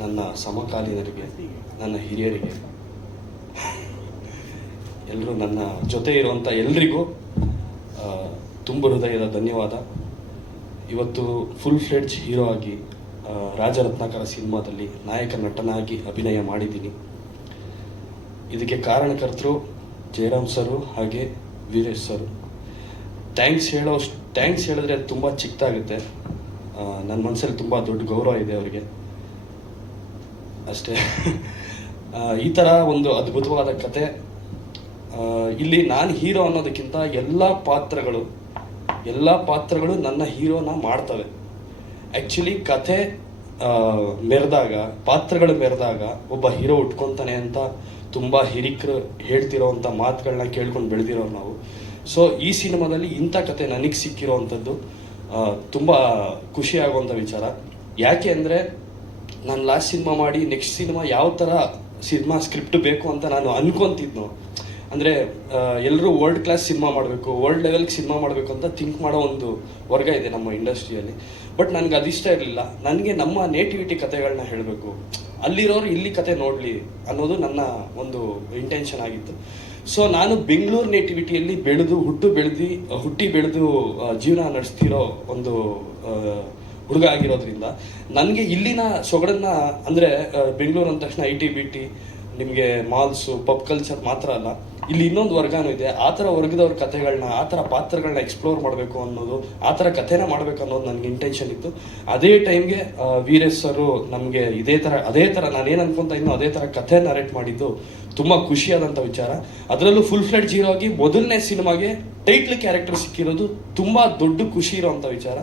ನನ್ನ ಸಮಕಾಲೀನರಿಗೆ, ನನ್ನ ಹಿರಿಯರಿಗೆ ಎಲ್ಲರೂ ನನ್ನ ಜೊತೆ ಇರುವಂಥ ಎಲ್ರಿಗೂ ತುಂಬ ಹೃದಯದ ಧನ್ಯವಾದ. ಇವತ್ತು ಫುಲ್ ಫ್ಲೆಡ್ಜ್ ಹೀರೋ ಆಗಿ ರಾಜರತ್ನಾಕರ ಸಿನಿಮಾದಲ್ಲಿ ನಾಯಕ ನಟನಾಗಿ ಅಭಿನಯ ಮಾಡಿದ್ದೀನಿ. ಇದಕ್ಕೆ ಕಾರಣಕರ್ತರು ಜಯರಾಮ್ ಸರು ಹಾಗೆ ವೀರೇಶ್ ಸರು. ಥ್ಯಾಂಕ್ಸ್ ಹೇಳೋ ಥ್ಯಾಂಕ್ಸ್ ಹೇಳಿದ್ರೆ ತುಂಬ ಚಿಕ್ಕದಾಗುತ್ತೆ ನನ್ನ ಮನಸ್ಸಲ್ಲಿ ತುಂಬ ದೊಡ್ಡ ಗೌರವ ಇದೆ ಅವರಿಗೆ. ಅಷ್ಟೇ. ಈ ಥರ ಒಂದು ಅದ್ಭುತವಾದ ಕತೆ. ಇಲ್ಲಿ ನಾನು ಹೀರೋ ಅನ್ನೋದಕ್ಕಿಂತ ಎಲ್ಲ ಪಾತ್ರಗಳು ಎಲ್ಲ ಪಾತ್ರಗಳು ನನ್ನ ಹೀರೋನ ಮಾಡ್ತವೆ. ಆ್ಯಕ್ಚುಲಿ ಕಥೆ ಮೆರೆದಾಗ, ಪಾತ್ರಗಳು ಮೆರೆದಾಗ ಒಬ್ಬ ಹೀರೋ ಉಟ್ಕೊತಾನೆ ಅಂತ ತುಂಬ ಹಿರಿಕರು ಹೇಳ್ತಿರೋವಂಥ ಮಾತುಗಳನ್ನ ಕೇಳ್ಕೊಂಡು ಬೆಳೆದಿರೋ ನಾವು. ಸೊ ಈ ಸಿನಿಮಾದಲ್ಲಿ ಇಂಥ ಕತೆ ನನಗೆ ಸಿಕ್ಕಿರೋವಂಥದ್ದು ತುಂಬ ಖುಷಿ ಆಗುವಂಥ ವಿಚಾರ. ಯಾಕೆ ಅಂದರೆ ನಾನು ಲಾಸ್ಟ್ ಸಿನಿಮಾ ಮಾಡಿ ನೆಕ್ಸ್ಟ್ ಸಿನಿಮಾ ಯಾವ ಥರ ಸಿನಿಮಾ ಸ್ಕ್ರಿಪ್ಟ್ ಬೇಕು ಅಂತ ನಾನು ಅನ್ಕೊಂತಿದ್ನು, ಅಂದರೆ ಎಲ್ಲರೂ ವರ್ಲ್ಡ್ ಕ್ಲಾಸ್ ಸಿನಿಮಾ ಮಾಡಬೇಕು ವರ್ಲ್ಡ್ ಲೆವೆಲ್ಗೆ ಸಿನಿಮಾ ಮಾಡಬೇಕು ಅಂತ ಥಿಂಕ್ ಮಾಡೋ ಒಂದು ವರ್ಗ ಇದೆ ನಮ್ಮ ಇಂಡಸ್ಟ್ರಿಯಲ್ಲಿ ಬಟ್ ನನಗೆ ಅದಿಷ್ಟ ಇರಲಿಲ್ಲ. ನನಗೆ ನಮ್ಮ ನೇಟಿವಿಟಿ ಕಥೆಗಳನ್ನ ಹೇಳಬೇಕು. ಅಲ್ಲಿರೋರು ಇಲ್ಲಿ ಕತೆ ನೋಡಲಿ ಅನ್ನೋದು ನನ್ನ ಒಂದು ಇಂಟೆನ್ಷನ್ ಆಗಿತ್ತು. ಸೊ ನಾನು ಬೆಂಗಳೂರು ನೇಟಿವಿಟಿಯಲ್ಲಿ ಬೆಳೆದು, ಹುಟ್ಟು ಬೆಳೆದು, ಹುಟ್ಟಿ ಬೆಳೆದು ಜೀವನ ನಡೆಸ್ತಿರೋ ಒಂದು ಹುಡುಗ ಆಗಿರೋದ್ರಿಂದ ನನಗೆ ಇಲ್ಲಿನ ಸೊಗಡನ್ನ, ಅಂದರೆ ಬೆಂಗಳೂರು ಅಂದ ತಕ್ಷಣ ಐ ಟಿ, ಬಿ ಟಿ, ನಿಮಗೆ ಮಾಲ್ಸು ಪಬ್ ಕಲ್ಚರ್ ಮಾತ್ರ ಅಲ್ಲ, ಇಲ್ಲಿ ಇನ್ನೊಂದು ವರ್ಗನೂ ಇದೆ. ಆ ಥರ ವರ್ಗದವ್ರ ಕಥೆಗಳನ್ನ ಆ ಥರ ಪಾತ್ರಗಳನ್ನ ಎಕ್ಸ್ಪ್ಲೋರ್ ಮಾಡಬೇಕು ಅನ್ನೋದು, ಆ ಥರ ಕಥೆನ ಮಾಡಬೇಕು ಅನ್ನೋದು ನನಗೆ ಇಂಟೆನ್ಷನ್ ಇತ್ತು. ಅದೇ ಟೈಮ್ಗೆ ವೀರೇಶ್ ಸರು ನಮಗೆ ಇದೇ ಥರ, ಅದೇ ಥರ ನಾನೇನು ಅನ್ಕೊಂತ ಇನ್ನೂ ಅದೇ ಥರ ಕಥೆ ನರೇಟ್ ಮಾಡಿದ್ದು ತುಂಬ ಖುಷಿಯಾದಂಥ ವಿಚಾರ. ಅದರಲ್ಲೂ ಫುಲ್ ಫ್ಲೆಡ್ ಜೀರೋ ಆಗಿ ಮೊದಲನೇ ಸಿನಿಮಾಗೆ ಟೈಟ್ಲ್ ಕ್ಯಾರೆಕ್ಟರ್ ಸಿಕ್ಕಿರೋದು ತುಂಬ ದೊಡ್ಡ ಖುಷಿ ಇರೋವಂಥ ವಿಚಾರ.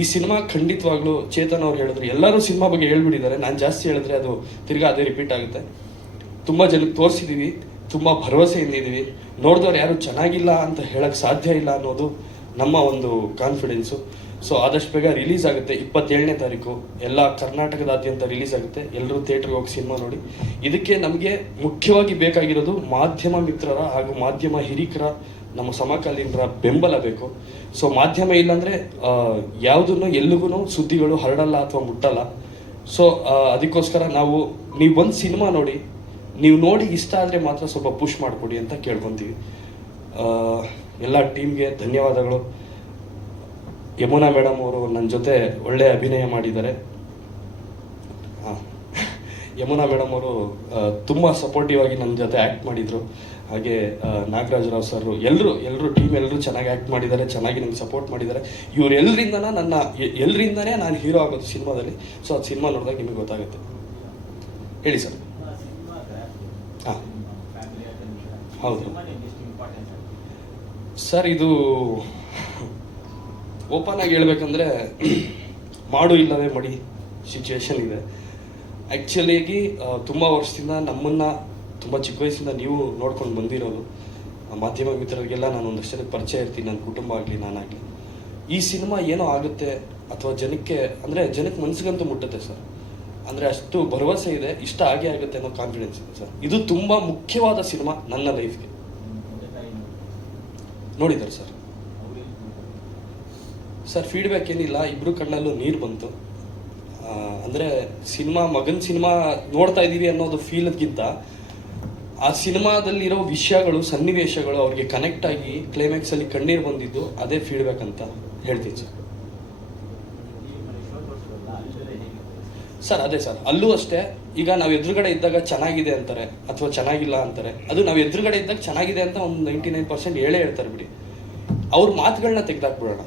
ಈ ಸಿನಿಮಾ ಖಂಡಿತವಾಗ್ಲೂ ಚೇತನ್ ಅವ್ರು ಹೇಳಿದ್ರು. ಎಲ್ಲರೂ ಸಿನಿಮಾ ಬಗ್ಗೆ ಹೇಳ್ಬಿಟ್ಟಿದ್ದಾರೆ. ನಾನು ಜಾಸ್ತಿ ಹೇಳಿದ್ರೆ ಅದು ತಿರ್ಗಾ ಅದೇ ರಿಪೀಟ್ ಆಗುತ್ತೆ. ತುಂಬ ಜನಕ್ಕೆ ತೋರಿಸಿದ್ದೀವಿ ತುಂಬ ಭರವಸೆಯಿಂದ ಇದ್ದೀವಿ. ನೋಡಿದವ್ರು ಯಾರು ಚೆನ್ನಾಗಿಲ್ಲ ಅಂತ ಹೇಳಕ್ ಸಾಧ್ಯ ಇಲ್ಲ ಅನ್ನೋದು ನಮ್ಮ ಒಂದು ಕಾನ್ಫಿಡೆನ್ಸು ಸೊ ಆದಷ್ಟು ಬೇಗ ರಿಲೀಸ್ ಆಗುತ್ತೆ. ಇಪ್ಪತ್ತೇಳನೇ ತಾರೀಕು. ಎಲ್ಲ ಕರ್ನಾಟಕದಾದ್ಯಂತ ರಿಲೀಸ್ ಆಗುತ್ತೆ. ಎಲ್ಲರೂ ಥಿಯೇಟ್ರಿಗೆ ಹೋಗಿ ಸಿನಿಮಾ ನೋಡಿ. ಇದಕ್ಕೆ ನಮಗೆ ಮುಖ್ಯವಾಗಿ ಬೇಕಾಗಿರೋದು ಮಾಧ್ಯಮ ಮಿತ್ರರ ಹಾಗೂ ಮಾಧ್ಯಮ ಹಿರಿಕರ ನಮ್ಮ ಸಮಕಾಲೀನರ ಬೆಂಬಲ ಬೇಕು. ಸೊ ಮಾಧ್ಯಮ ಇಲ್ಲಾಂದರೆ ಯಾವುದನ್ನು ಎಲ್ಲಿಗೂ ಸುದ್ದಿಗಳು ಹರಡಲ್ಲ ಅಥವಾ ಮುಟ್ಟಲ್ಲ. ಸೊ ಅದಕ್ಕೋಸ್ಕರ ನಾವು, ನೀವು ಒಂದು ಸಿನಿಮಾ ನೋಡಿ, ನೀವು ನೋಡಿ ಇಷ್ಟ ಆದರೆ ಮಾತ್ರ ಸ್ವಲ್ಪ ಪುಷ್ ಮಾಡಿಕೊಡಿ ಅಂತ ಕೇಳ್ಕೊತೀವಿ. ಎಲ್ಲ ಟೀಮ್ಗೆ ಧನ್ಯವಾದಗಳು. ಯಮುನಾ ಮೇಡಮ್ ಅವರು ನನ್ನ ಜೊತೆ ಒಳ್ಳೆ ಅಭಿನಯ ಮಾಡಿದ್ದಾರೆ. ಯಮುನಾ ಮೇಡಮ್ ಅವರು ತುಂಬ ಸಪೋರ್ಟಿವ್ ಆಗಿ ನನ್ನ ಜೊತೆ ಆ್ಯಕ್ಟ್ ಮಾಡಿದರು. ಹಾಗೆ ನಾಗರಾಜರಾವ್ ನಾಗರಾಜ್ ರಾವ್ ಸರ್ ಎಲ್ಲರೂ ಎಲ್ಲರೂ ಟೀಮ್ ಎಲ್ಲರೂ ಚೆನ್ನಾಗಿ ಆ್ಯಕ್ಟ್ ಮಾಡಿದ್ದಾರೆ ಚೆನ್ನಾಗಿ ನಂಗೆ ಸಪೋರ್ಟ್ ಮಾಡಿದ್ದಾರೆ. ಇವರೆಲ್ಲರಿಂದ ನನ್ನ ಎಲ್ಲರಿಂದನೇ ನಾನು ಹೀರೋ ಆಗೋದು ಸಿನಿಮಾದಲ್ಲಿ. ಸೊ ಅದು ಸಿನಿಮಾ ನೋಡಿದಾಗ ನಿಮಗೆ ಗೊತ್ತಾಗುತ್ತೆ. ಹೇಳಿ ಸರ್ ಹಾಂ. ಹೌದು. ಸರ್ ಇದು ಓಪನ್ ಆಗಿ ಹೇಳ್ಬೇಕಂದ್ರೆ ಮಾಡು ಇಲ್ಲವೇ ಮಡಿ ಸಿಚುವೇಶನ್ ಇದೆ. ಆ್ಯಕ್ಚುಲಿಯಾಗಿ ತುಂಬ ವರ್ಷದಿಂದ ನಮ್ಮನ್ನ, ತುಂಬ ಚಿಕ್ಕ ವಯಸ್ಸಿಂದ ನೀವು ನೋಡ್ಕೊಂಡು ಬಂದಿರೋದು. ಮಾಧ್ಯಮ ಮಿತ್ರರಿಗೆಲ್ಲ ನಾನು ಒಂದಷ್ಟು ಜನಕ್ಕೆ ಪರಿಚಯ ಇರ್ತೀನಿ, ನನ್ನ ಕುಟುಂಬ ಆಗಲಿ, ನಾನಾಗಲಿ. ಈ ಸಿನಿಮಾ ಏನೋ ಆಗುತ್ತೆ ಅಥವಾ ಜನಕ್ಕೆ, ಅಂದರೆ ಜನಕ್ಕೆ ಮನಸ್ಸಿಗಂತೂ ಮುಟ್ಟುತ್ತೆ ಸರ್. ಅಂದರೆ ಅಷ್ಟು ಭರವಸೆ ಇದೆ, ಇಷ್ಟ ಆಗೇ ಆಗುತ್ತೆ ಅನ್ನೋ ಕಾನ್ಫಿಡೆನ್ಸ್ ಇದೆ ಸರ್. ಇದು ತುಂಬ ಮುಖ್ಯವಾದ ಸಿನಿಮಾ ನನ್ನ ಲೈಫ್ಗೆ. ನೋಡಿದ್ದಾರೆ ಸರ್? ಸರ್ ಫೀಡ್ಬ್ಯಾಕ್ ಏನಿಲ್ಲ ಇಬ್ಬರು ಕಣ್ಣಲ್ಲೂ ನೀರು ಬಂತು. ಅಂದ್ರೆ ಸಿನಿಮಾ, ಮಗನ್ ಸಿನಿಮಾ ನೋಡ್ತಾ ಇದ್ದೀವಿ ಅನ್ನೋದು ಫೀಲ್ಗಿಂತ ಆ ಸಿನಿಮಾದಲ್ಲಿರೋ ವಿಷಯಗಳು, ಸನ್ನಿವೇಶಗಳು ಅವ್ರಿಗೆ ಕನೆಕ್ಟ್ ಆಗಿ ಕ್ಲೈಮ್ಯಾಕ್ಸ್ ಅಲ್ಲಿ ಕಣ್ಣೀರು ಬಂದಿದ್ದು ಅದೇ ಫೀಡ್ಬ್ಯಾಕ್ ಅಂತ ಹೇಳ್ತೀನಿ ಸರ್. ಸರ್, ಅದೇ ಸರ್. ಅಲ್ಲೂ ಅಷ್ಟೇ, ಈಗ ನಾವು ಎದುರುಗಡೆ ಇದ್ದಾಗ ಚೆನ್ನಾಗಿದೆ ಅಂತಾರೆ ಅಥವಾ ಚೆನ್ನಾಗಿಲ್ಲ ಅಂತಾರೆ. ಅದು ನಾವು ಎದುರುಗಡೆ ಇದ್ದಾಗ ಚೆನ್ನಾಗಿದೆ ಅಂತ ಒಂದು ನೈಂಟಿ ನೈನ್ ಪರ್ಸೆಂಟ್ ಹೇಳೇ ಹೇಳ್ತಾರೆ ಬಿಡಿ. ಅವ್ರ ಮಾತುಗಳನ್ನ ತೆಗೆದಾಕ್ಬಿಡೋಣ.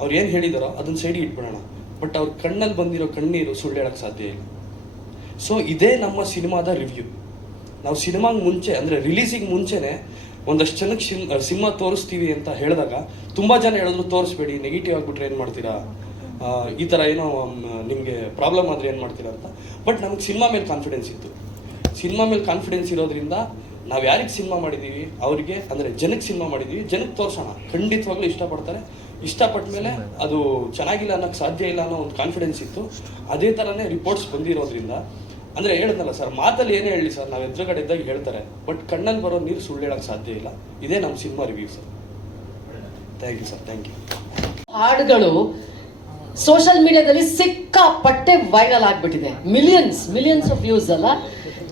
ಅವ್ರು ಏನು ಹೇಳಿದಾರೋ ಅದನ್ನ ಸೈಡಿಗೆ ಇಟ್ಬಿಡೋಣ. ಬಟ್ ಅವ್ರ ಕಣ್ಣಲ್ಲಿ ಬಂದಿರೋ ಕಣ್ಣೀರು ಸುಳ್ಳು ಹೇಳಕ್ ಸಾಧ್ಯ ಇಲ್ಲ. ಸೊ ಇದೇ ನಮ್ಮ ಸಿನಿಮಾದ ರಿವ್ಯೂ ನಾವು ಸಿನಿಮಾಗೆ ಮುಂಚೆ, ಅಂದರೆ ರಿಲೀಸಿಗೆ ಮುಂಚೆನೆ ಒಂದಷ್ಟು ಜನಕ್ಕೆ ಸಿನಿಮಾ ತೋರಿಸ್ತೀವಿ ಅಂತ ಹೇಳಿದಾಗ ತುಂಬ ಜನ ಹೇಳಿದ್ರು, ತೋರಿಸ್ಬೇಡಿ ನೆಗೆಟಿವ್ ಆಗಿಬಿಟ್ರೆ ಏನು ಮಾಡ್ತೀರಾ? ಈ ಥರ ಏನೋ ನಿಮಗೆ ಪ್ರಾಬ್ಲಮ್ ಆದರೆ ಏನು ಮಾಡ್ತೀರಾ ಅಂತ. ಬಟ್ ನಮಗೆ ಸಿನಿಮಾ ಮೇಲೆ ಕಾನ್ಫಿಡೆನ್ಸ್ ಇತ್ತು. ಸಿನಿಮಾ ಮೇಲೆ ಕಾನ್ಫಿಡೆನ್ಸ್ ಇರೋದ್ರಿಂದ ನಾವು ಯಾರಿಗೆ ಸಿನಿಮಾ ಮಾಡಿದ್ದೀವಿ ಅವರಿಗೆ, ಅಂದರೆ ಜನಕ್ಕೆ ಸಿನಿಮಾ ಮಾಡಿದ್ದೀವಿ ಜನಕ್ಕೆ ತೋರಿಸೋಣ. ಖಂಡಿತವಾಗ್ಲೂ ಇಷ್ಟಪಡ್ತಾರೆ. ಇಷ್ಟಪಟ್ಟ ಮೇಲೆ ಅದು ಚೆನ್ನಾಗಿಲ್ಲ ಅನ್ನೋಕ್ಕೆ ಸಾಧ್ಯ ಇಲ್ಲ ಅನ್ನೋ ಒಂದು ಕಾನ್ಫಿಡೆನ್ಸ್ ಇತ್ತು. ಅದೇ ಥರನೇ ರಿಪೋರ್ಟ್ಸ್ ಬಂದಿರೋದ್ರಿಂದ, ಅಂದರೆ ಹೇಳಿದ್ನಲ್ಲ ಸರ್ ಮಾತಲ್ಲಿ ಏನೇ ಹೇಳಿ ಸರ್ ನಾವು ಎದುರುಗಡೆ ಇದ್ದಾಗ ಹೇಳ್ತಾರೆ ಬಟ್ ಕಣ್ಣಲ್ಲಿ ಬರೋ ನೀರು ಸುಳ್ಳು ಹೇಳೋಕ್ಕೆ ಸಾಧ್ಯ ಇಲ್ಲ. ಇದೇ ನಮ್ಮ cinema review sir thank you sir thank you ಹಾಡುಗಳು ಸೋಷಿಯಲ್ ಮೀಡಿಯಾದಲ್ಲಿ ಸಿಕ್ಕಾಪಟ್ಟೆ ವೈರಲ್ ಆಗಿಬಿಟ್ಟಿದೆ. ಮಿಲಿಯನ್ಸ್ ಮಿಲಿಯನ್ಸ್ ಆಫ್ ವ್ಯೂಸ್ ಅಲ್ಲ.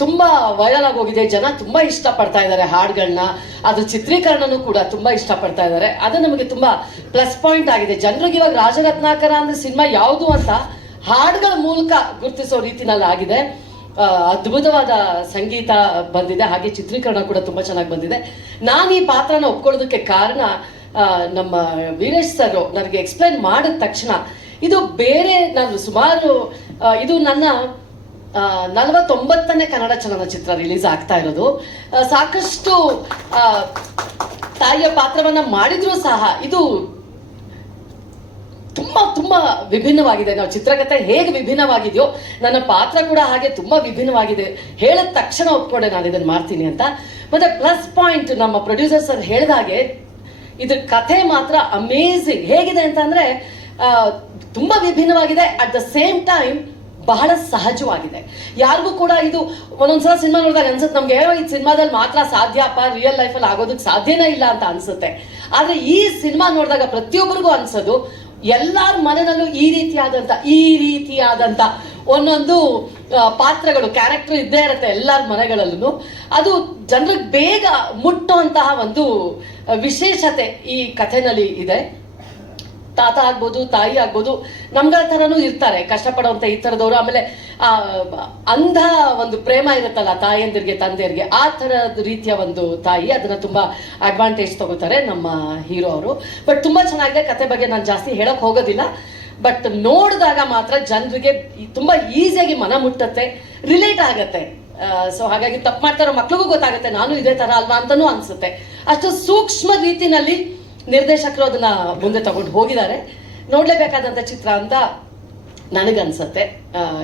ತುಂಬಾ ವೈರಲ್ ಆಗೋಗಿದೆ. ಜನ ತುಂಬಾ ಇಷ್ಟಪಡ್ತಾ ಇದ್ದಾರೆ ಹಾಡುಗಳನ್ನ ಅದ್ರ ಚಿತ್ರೀಕರಣನೂ ಕೂಡ ತುಂಬಾ ಇಷ್ಟಪಡ್ತಾ ಇದ್ದಾರೆ. ಅದು ನಮಗೆ ತುಂಬಾ ಪ್ಲಸ್ ಪಾಯಿಂಟ್ ಆಗಿದೆ. ಜನರಿಗೆ ಇವಾಗ ರಾಜರತ್ನಾಕರ ಅಂದ್ರೆ ಸಿನಿಮಾ ಯಾವುದು ಅಂತ ಹಾಡುಗಳ ಮೂಲಕ ಗುರುತಿಸೋ ರೀತಿನಲ್ಲಿ ಆಗಿದೆ. ಅದ್ಭುತವಾದ ಸಂಗೀತ ಬಂದಿದೆ. ಹಾಗೆ ಚಿತ್ರೀಕರಣ ಕೂಡ ತುಂಬಾ ಚೆನ್ನಾಗಿ ಬಂದಿದೆ. ನಾನು ಈ ಪಾತ್ರನ ಒಪ್ಕೊಳ್ಳೋದಕ್ಕೆ ಕಾರಣ ನಮ್ಮ ವೀರೇಶ್ ಸರ್ ನನಗೆ ಎಕ್ಸ್ಪ್ಲೈನ್ ಮಾಡಿದ ತಕ್ಷಣ, ಇದು ಬೇರೆ ನಾನು ಸುಮಾರು ಇದು ನನ್ನ ನಲವತ್ತೊಂಬತ್ತನೇ ಕನ್ನಡ ಚಲನಚಿತ್ರ ರಿಲೀಸ್ ಆಗ್ತಾ ಇರೋದು. ಸಾಕಷ್ಟು ತಾಯಿಯ ಪಾತ್ರವನ್ನ ಮಾಡಿದ್ರೂ ಸಹ ಇದು ತುಂಬಾ ತುಂಬಾ ವಿಭಿನ್ನವಾಗಿದೆ. ನಾವು ಚಿತ್ರಕಥೆ ಹೇಗೆ ವಿಭಿನ್ನವಾಗಿದೆಯೋ, ನನ್ನ ಪಾತ್ರ ಕೂಡ ಹಾಗೆ ತುಂಬಾ ವಿಭಿನ್ನವಾಗಿದೆ. ಹೇಳಿದ ತಕ್ಷಣ ಒಪ್ಕೊಂಡೆ ನಾನು ಇದನ್ನು ಮಾಡ್ತೀನಿ ಅಂತ. ಮತ್ತೆ ಪ್ಲಸ್ ಪಾಯಿಂಟ್ ನಮ್ಮ ಪ್ರೊಡ್ಯೂಸರ್ ಸರ್ ಹೇಳಿದ ಹಾಗೆ, ಇದ್ರ ಕಥೆ ಮಾತ್ರ ಅಮೇಝಿಂಗ್ ಹೇಗಿದೆ ಅಂತಂದ್ರೆ ತುಂಬಾ ವಿಭಿನ್ನವಾಗಿದೆ. ಅಟ್ ದ ಸೇಮ್ ಟೈಮ್ ಬಹಳ ಸಹಜವಾಗಿದೆ. ಯಾರಿಗೂ ಕೂಡ ಇದು ಒಂದೊಂದ್ಸಲ ಸಿನಿಮಾ ನೋಡಿದಾಗ ಅನ್ಸುತ್ತೆ ನಮ್ಗೆ ಈ ಸಿನಿಮಾದಲ್ಲಿ ಮಾತ್ರ ಸಾಧ್ಯಪ್ಪ ರಿಯಲ್ ಲೈಫಲ್ಲಿ ಆಗೋದಕ್ಕೆ ಸಾಧ್ಯನೇ ಇಲ್ಲ ಅಂತ ಅನ್ಸುತ್ತೆ. ಆದ್ರೆ ಈ ಸಿನಿಮಾ ನೋಡಿದಾಗ ಪ್ರತಿಯೊಬ್ಬರಿಗೂ ಅನ್ಸೋದು, ಎಲ್ಲಾರ ಮನೆಯಲ್ಲೂ ಈ ರೀತಿಯಾದಂತ ಈ ರೀತಿಯಾದಂತ ಒಂದೊಂದು ಪಾತ್ರಗಳು ಕ್ಯಾರೆಕ್ಟರ್ ಇದ್ದೇ ಇರುತ್ತೆ ಎಲ್ಲರ ಮನೆಗಳಲ್ಲೂ. ಅದು ಜನರಿಗೆ ಬೇಗ ಮುಟ್ಟುವಂತಹ ಒಂದು ವಿಶೇಷತೆ ಈ ಕಥೆನಲ್ಲಿ ಇದೆ. ತಾತ ಆಗ್ಬೋದು, ತಾಯಿ ಆಗ್ಬೋದು, ನಮ್ಗಳ ಥರನೂ ಇರ್ತಾರೆ ಕಷ್ಟಪಡುವಂಥ ಈ ಥರದವರು. ಆಮೇಲೆ, ಆ, ಅಂಧ ಒಂದು ಪ್ರೇಮ ಇರುತ್ತಲ್ಲ ತಾಯಂದಿರಿಗೆ, ತಂದೆಯರಿಗೆ, ಆ ಥರದ ರೀತಿಯ ಒಂದು ತಾಯಿ ಅದನ್ನ ತುಂಬಾ ಅಡ್ವಾಂಟೇಜ್ ತಗೋತಾರೆ ನಮ್ಮ ಹೀರೋ ಅವರು. ಬಟ್ ತುಂಬಾ ಚೆನ್ನಾಗಿದೆ, ಕತೆ ಬಗ್ಗೆ ನಾನು ಜಾಸ್ತಿ ಹೇಳಕ್ ಹೋಗೋದಿಲ್ಲ. ಬಟ್ ನೋಡಿದಾಗ ಮಾತ್ರ ಜನರಿಗೆ ತುಂಬಾ ಈಸಿಯಾಗಿ ಮನ ಮುಟ್ಟತ್ತೆ ರಿಲೇಟ್ ಆಗತ್ತೆ. ಸೊ ಹಾಗಾಗಿ ತಪ್ಪು ಮಾಡ್ತಾರೋ ಮಕ್ಳಿಗೂ ಗೊತ್ತಾಗುತ್ತೆ, ನಾನು ಇದೇ ತರ ಅಲ್ವಾ ಅಂತಾನೂ ಅನ್ಸುತ್ತೆ. ಅಷ್ಟು ಸೂಕ್ಷ್ಮ ರೀತಿನಲ್ಲಿ ನಿರ್ದೇಶಕರು ಅದನ್ನ ಮುಂದೆ ತಗೊಂಡು ಹೋಗಿದ್ದಾರೆ. ನೋಡ್ಲೇಬೇಕಾದಂತ ಚಿತ್ರ ಅಂತ ನನಗನ್ಸತ್ತೆ.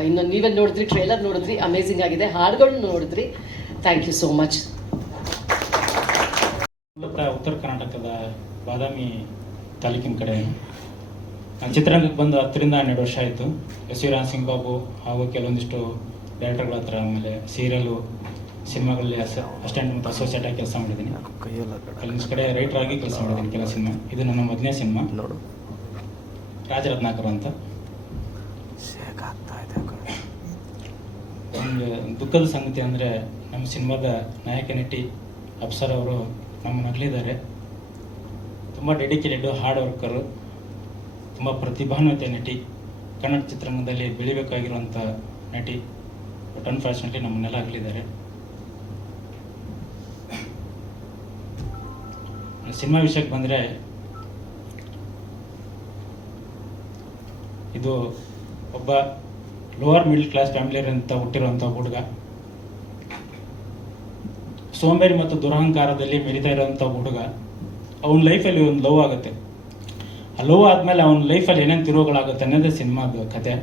ಇನ್ನು ನೀವೇ ನೋಡಿದ್ರಿ, ಟ್ರೇಲರ್ ನೋಡಿದ್ರಿ ಅಮೇಝಿಂಗ್ ಆಗಿದೆ. ಹಾಡುಗಳನ್ನ ನೋಡಿದ್ರಿ. Thank you so much. ಉತ್ತರ ಕರ್ನಾಟಕದ ಬಾದಾಮಿ ತಾಲೂಕಿನ ಕಡೆ ಚಿತ್ರರಂಗಕ್ಕೆ ಬಂದು ಹತ್ತರಿಂದ ಹನ್ನೆರಡು ವರ್ಷ ಆಯಿತು. ಎಸ್ ವಿ ಸಿಂಗ್ ಬಾಬು ಹಾಗೂ ಕೆಲವೊಂದಿಷ್ಟು ಡೈರೆಕ್ಟರ್ಗಳ ಹತ್ರ ಆಮೇಲೆ ಸೀರಿಯಲು ಸಿನಿಮಾಗಳಲ್ಲಿ ಅಸ ಅಸಿಸ್ಟೆಂಟ್ ಮತ್ತು ಅಸೋಸಿಯೇಟ್ ಆಗಿ ಕೆಲಸ ಮಾಡಿದ್ದೀನಿ. ಕೆಲವೊಂದು ಕಡೆ ರೈಟರ್ ಆಗಿ ಕೆಲಸ ಮಾಡಿದ್ದೀನಿ ಕೆಲವು ಸಿನಿಮಾ. ಇದು ನನ್ನ ಮೊದಲನೇ ಸಿನಿಮಾ. ರಾಜರತ್ನಾಕರ್ ಅಂತ. ಒಂದು ದುಃಖದ ಸಂಗತಿ ಅಂದರೆ ನಮ್ಮ ಸಿನಿಮಾದ ನಾಯಕ ನಟಿ ಅಪ್ಸರ್ ಅವರು ನಮ್ಮ ಅಗಲಿದ್ದಾರೆ ತುಂಬ ಡೆಡಿಕೇಟೆಡ್ ಹಾರ್ಡ್ ವರ್ಕರು ತುಂಬ ಪ್ರತಿಭಾನ್ವಿತ ನಟಿ. ಕನ್ನಡ ಚಿತ್ರರಂಗದಲ್ಲಿ ಬೆಳಿಬೇಕಾಗಿರುವಂಥ ನಟಿ. ಬಟ್ ಅನ್ಫಾರ್ಚುನೇಟ್ಲಿ ನಮ್ಮನ್ನೆಲ್ಲ ಅಗಲಿದ್ದಾರೆ ಸಿನಿಮಾ ವಿಷಯಕ್ಕೆ ಬಂದರೆ ಇದು ಒಬ್ಬ ಲೋವರ್ ಮಿಡ್ಲ್ ಕ್ಲಾಸ್ ಫ್ಯಾಮಿಲಿ ಅಂತ ಹುಟ್ಟಿರುವಂಥ ಹುಡುಗ. ಸೋಂಬೇರಿ ಮತ್ತು ದುರಹಂಕಾರದಲ್ಲಿ ಮೆರಿತಾ ಇರೋವಂಥ ಹುಡುಗ. ಅವನ ಲೈಫಲ್ಲಿ ಒಂದು ಲವ್ ಆಗುತ್ತೆ. ಆ ಲವ್ ಆದಮೇಲೆ ಅವನ ಲೈಫಲ್ಲಿ ಏನೇನು ತಿರುವುಗಳಾಗುತ್ತೆ ಅನ್ನೋದೇ ಸಿನಿಮಾದ ಕತೆ.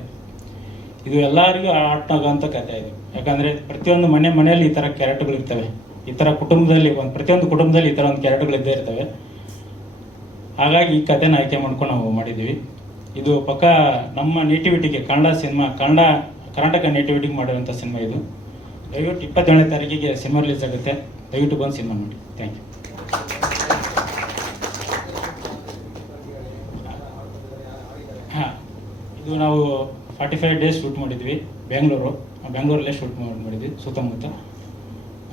ಇದು ಎಲ್ಲರಿಗೂ ಆಟ ಆಗೋಂಥ ಕತೆ ಇದು. ಯಾಕಂದರೆ ಪ್ರತಿಯೊಂದು ಮನೆ ಮನೆಯಲ್ಲಿ ಈ ಥರ ಕ್ಯಾರೆಕ್ಟರ್ಗಳು ಇರ್ತವೆ. ಈ ಥರ ಕುಟುಂಬದಲ್ಲಿ ಒಂದು, ಪ್ರತಿಯೊಂದು ಕುಟುಂಬದಲ್ಲಿ ಈ ಥರ ಒಂದು ಇದ್ದೇ ಇರ್ತವೆ. ಹಾಗಾಗಿ ಈ ಕಥೆನ ಆಯ್ಕೆ ಮಾಡ್ಕೊಂಡು ನಾವು ಮಾಡಿದ್ದೀವಿ. ಇದು ಪಕ್ಕ ನಮ್ಮ ನೇಟಿವಿಟಿಗೆ ಕನ್ನಡ ಸಿನಿಮಾ, ಕನ್ನಡ, ಕರ್ನಾಟಕ ನೇಟಿವಿಟಿಗೆ ಮಾಡಿರುವಂಥ ಸಿನಿಮಾ ಇದು. ದಯವಿಟ್ಟು ಇಪ್ಪತ್ತೇಳನೇ ತಾರೀಕಿಗೆ ಸಿನಿಮಾ ರಿಲೀಸ್ ಆಗುತ್ತೆ. ದಯವಿಟ್ಟು ಬಂದು ಸಿನಿಮಾ ನೋಡಿ ಥ್ಯಾಂಕ್ ಯು ಹಾಂ, ಇದು ನಾವು ಫಾರ್ಟಿ ಫೈವ್ ಡೇಸ್ ಶೂಟ್ ಮಾಡಿದ್ವಿ. ಬೆಂಗಳೂರು. ಬೆಂಗಳೂರಲ್ಲೇ ಶೂಟ್ ಮಾಡಿದ್ವಿ, ಸುತ್ತಮುತ್ತ.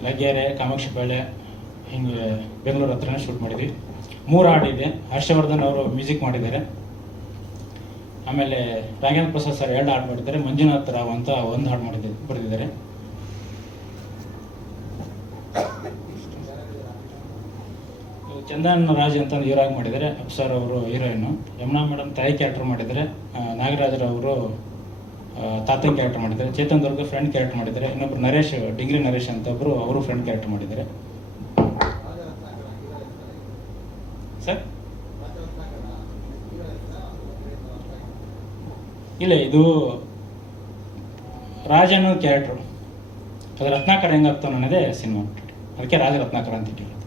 ಲಗ್ಗೆರೆ ಬೆಳೆ ಹಿಂಗೆ ಬೆಂಗಳೂರು ಹತ್ರನೇ ಶೂಟ್ ಮಾಡಿದ್ವಿ. ಮೂರು ಹಾಡಿದೆ ಹರ್ಷವರ್ಧನ್ ಅವರು ಮ್ಯೂಸಿಕ್ ಮಾಡಿದ್ದಾರೆ. ಆಮೇಲೆ ರಾಘೇಂದ್ರ ಪ್ರಸಾದ್ ಸರ್ ಎರಡು ಹಾಡು ಮಾಡಿದ್ದಾರೆ. ಮಂಜುನಾಥ್ ರಾವ್ ಅಂತ ಒಂದು ಹಾಡು ಮಾಡಿದ ಬರೆದಿದ್ದಾರೆ. ಚಂದನ್ ರಾಜ್ ಅಂತ ಒಂದು ಮಾಡಿದ್ದಾರೆ. ಅಪ್ಸರ್ ಅವರು ಹೀರೋಯಿನ್. ಯಮುನಾ ಮೇಡಮ್ ತಾಯಿ ಕ್ಯಾರೆಕ್ಟರ್ ಮಾಡಿದ್ದಾರೆ. ನಾಗರಾಜರವರು ತಾತನ್ ಕ್ಯಾರೆಕ್ಟರ್ ಮಾಡಿದ್ದಾರೆ. ಚೇತನ್ ದುರ್ಗ ಫ್ರೆಂಡ್ ಕ್ಯಾರೆಕ್ಟರ್ ಮಾಡಿದ್ದಾರೆ. ಇನ್ನೊಬ್ರು ನರೇಶ್, ಡಿಗ್ರಿ ನರೇಶ್ ಅಂತ ಒಬ್ಬರು ಅವರು ಫ್ರೆಂಡ್ ಕ್ಯಾರೆಕ್ಟರ್ ಮಾಡಿದ್ದಾರೆ. ಸರ್? ಇಲ್ಲ, ಇದು ರಾಜ ಅನ್ನೋ ಕ್ಯಾರೆಕ್ಟ್ರು ಅದು ರತ್ನಾಕರ ಹೆಂಗಾಗ್ತಾನೆ ಅನ್ನೋದೇ ಸಿನಿಮಾ ಅದಕ್ಕೆ ರಾಜ ರತ್ನಾಕರ ಅಂತ ಇಟ್ಟಿರೋದು.